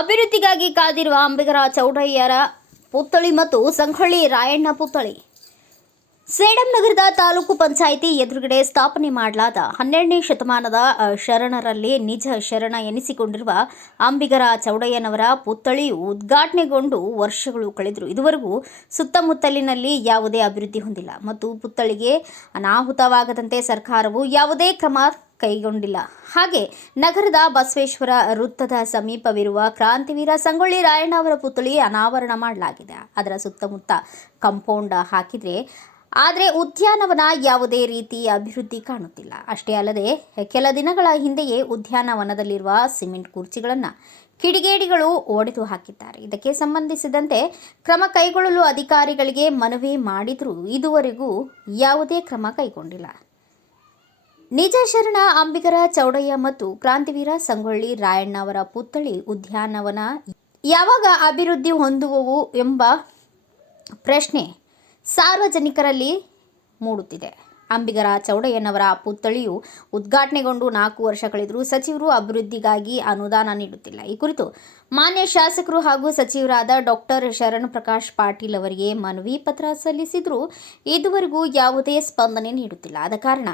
ಅಭಿವೃದ್ಧಿಗಾಗಿ ಕಾದಿರುವ ಅಂಬಿಗರ ಚೌಡಯ್ಯರ ಪುತ್ಥಳಿ ಮತ್ತು ಸಂಗೊಳ್ಳಿ ರಾಯಣ್ಣ ಪುತ್ಥಳಿ ಸೇಡಂ ನಗರದ ತಾಲೂಕು ಪಂಚಾಯಿತಿ ಎದುರುಗಡೆ ಸ್ಥಾಪನೆ ಮಾಡಲಾದ 12ನೇ ಶತಮಾನದ ಶರಣರಲ್ಲಿ ನಿಜ ಶರಣ ಎನಿಸಿಕೊಂಡಿರುವ ಅಂಬಿಗರ ಚೌಡಯ್ಯನವರ ಪುತ್ಥಳಿಯು ಉದ್ಘಾಟನೆಗೊಂಡು ವರ್ಷಗಳು ಕಳೆದರೂ ಇದುವರೆಗೂ ಸುತ್ತಮುತ್ತಲಿನಲ್ಲಿ ಯಾವುದೇ ಅಭಿವೃದ್ಧಿ ಹೊಂದಿಲ್ಲ ಮತ್ತು ಪುತ್ಥಳಿಗೆ ಅನಾಹುತವಾಗದಂತೆ ಸರ್ಕಾರವು ಯಾವುದೇ ಕ್ರಮ ಕೈಗೊಂಡಿಲ್ಲ. ಹಾಗೆ ನಗರದ ಬಸವೇಶ್ವರ ವೃತ್ತದ ಸಮೀಪವಿರುವ ಕ್ರಾಂತಿವೀರ ಸಂಗೊಳ್ಳಿ ರಾಯಣ್ಣ ಅವರ ಪುತ್ಥಳಿ ಅನಾವರಣ ಮಾಡಲಾಗಿದೆ. ಅದರ ಸುತ್ತಮುತ್ತ ಕಾಂಪೌಂಡ್ ಹಾಕಿದರೆ ಆದರೆ ಉದ್ಯಾನವನ ಯಾವುದೇ ರೀತಿ ಅಭಿವೃದ್ಧಿ ಕಾಣುತ್ತಿಲ್ಲ. ಅಷ್ಟೇ ಅಲ್ಲದೆ ಕೆಲ ದಿನಗಳ ಹಿಂದೆಯೇ ಉದ್ಯಾನವನದಲ್ಲಿರುವ ಸಿಮೆಂಟ್ ಕುರ್ಚಿಗಳನ್ನು ಕಿಡಿಗೇಡಿಗಳು ಒಡೆದು ಹಾಕಿದ್ದಾರೆ. ಇದಕ್ಕೆ ಸಂಬಂಧಿಸಿದಂತೆ ಕ್ರಮ ಕೈಗೊಳ್ಳಲು ಅಧಿಕಾರಿಗಳಿಗೆ ಮನವಿ ಮಾಡಿದರೂ ಇದುವರೆಗೂ ಯಾವುದೇ ಕ್ರಮ ಕೈಗೊಂಡಿಲ್ಲ. ನಿಜ ಶರಣ ಅಂಬಿಗರ ಚೌಡಯ್ಯ ಮತ್ತು ಕ್ರಾಂತಿವೀರ ಸಂಗೊಳ್ಳಿ ರಾಯಣ್ಣ ಅವರ ಪುತ್ಥಳಿ ಉದ್ಯಾನವನ ಯಾವಾಗ ಅಭಿವೃದ್ಧಿ ಹೊಂದುವವು ಎಂಬ ಪ್ರಶ್ನೆ ಸಾರ್ವಜನಿಕರಲ್ಲಿ ಮೂಡುತ್ತಿದೆ. ಅಂಬಿಗರ ಚೌಡಯ್ಯನವರ ಪುತ್ಥಳಿಯು ಉದ್ಘಾಟನೆಗೊಂಡು 4 ವರ್ಷ ಕಳೆದರೂ ಸಚಿವರು ಅಭಿವೃದ್ಧಿಗಾಗಿ ಅನುದಾನ ನೀಡುತ್ತಿಲ್ಲ. ಈ ಕುರಿತು ಮಾನ್ಯ ಶಾಸಕರು ಹಾಗೂ ಸಚಿವರಾದ ಡಾಕ್ಟರ್ ಶರಣಪ್ರಕಾಶ್ ಪಾಟೀಲ್ ಅವರಿಗೆ ಮನವಿ ಪತ್ರ ಸಲ್ಲಿಸಿದರೂ ಇದುವರೆಗೂ ಯಾವುದೇ ಸ್ಪಂದನೆ ನೀಡುತ್ತಿಲ್ಲ. ಆದ ಕಾರಣ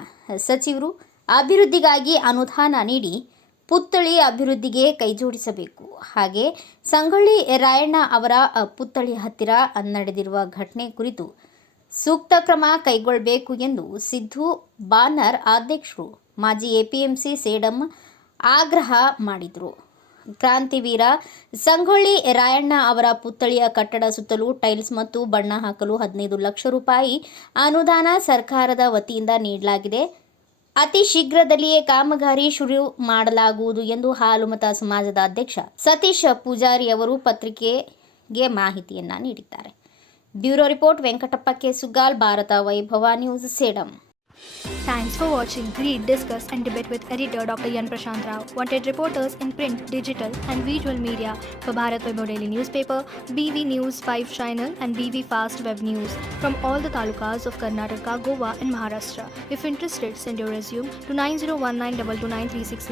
ಸಚಿವರು ಅಭಿವೃದ್ಧಿಗಾಗಿ ಅನುದಾನ ನೀಡಿ ಪುತ್ಥಳಿ ಅಭಿವೃದ್ಧಿಗೆ ಕೈಜೋಡಿಸಬೇಕು. ಹಾಗೆ ಸಂಗೊಳ್ಳಿ ರಾಯಣ್ಣ ಅವರ ಪುತ್ಥಳಿ ಹತ್ತಿರ ನಡೆದಿರುವ ಘಟನೆ ಕುರಿತು ಸೂಕ್ತ ಕ್ರಮ ಕೈಗೊಳ್ಳಬೇಕು ಎಂದು ಸಿದ್ದು ಬಾನರ್ ಅಧ್ಯಕ್ಷರು ಮಾಜಿ ಎಪಿಎಂಸಿ ಸೇಡಂ ಆಗ್ರಹ ಮಾಡಿದರು. ಕ್ರಾಂತಿವೀರ ಸಂಗೊಳ್ಳಿ ರಾಯಣ್ಣ ಅವರ ಪುತ್ಥಳಿಯ ಕಟ್ಟಡ ಸುತ್ತಲೂ ಟೈಲ್ಸ್ ಮತ್ತು ಬಣ್ಣ ಹಾಕಲು 15 ಲಕ್ಷ ರೂಪಾಯಿ ಅನುದಾನ ಸರ್ಕಾರದ ವತಿಯಿಂದ ನೀಡಲಾಗಿದೆ. ಅತಿ ಶೀಘ್ರದಲ್ಲಿಯೇ ಕಾಮಗಾರಿ ಶುರು ಮಾಡಲಾಗುವುದು ಎಂದು ಹಾಲುಮತ ಸಮಾಜದ ಅಧ್ಯಕ್ಷ ಸತೀಶ್ ಪೂಜಾರಿ ಅವರು ಪತ್ರಿಕೆಗೆ ಮಾಹಿತಿಯನ್ನ ನೀಡಿದ್ದಾರೆ. Bureau report Venkatappa K Sugal, Bharat Vaibhav news, Sedam. Thanks for watching. Read, discuss and debate with editor Dr. Yan Prashant Rao. Wanted reporters in print, digital and visual media for Bharat Vaibhav Daily Newspaper, BV News 5 Channel and BV Fast Web News from all the talukas of Karnataka, Goa and Maharashtra. If interested, send your resume to 9019229369.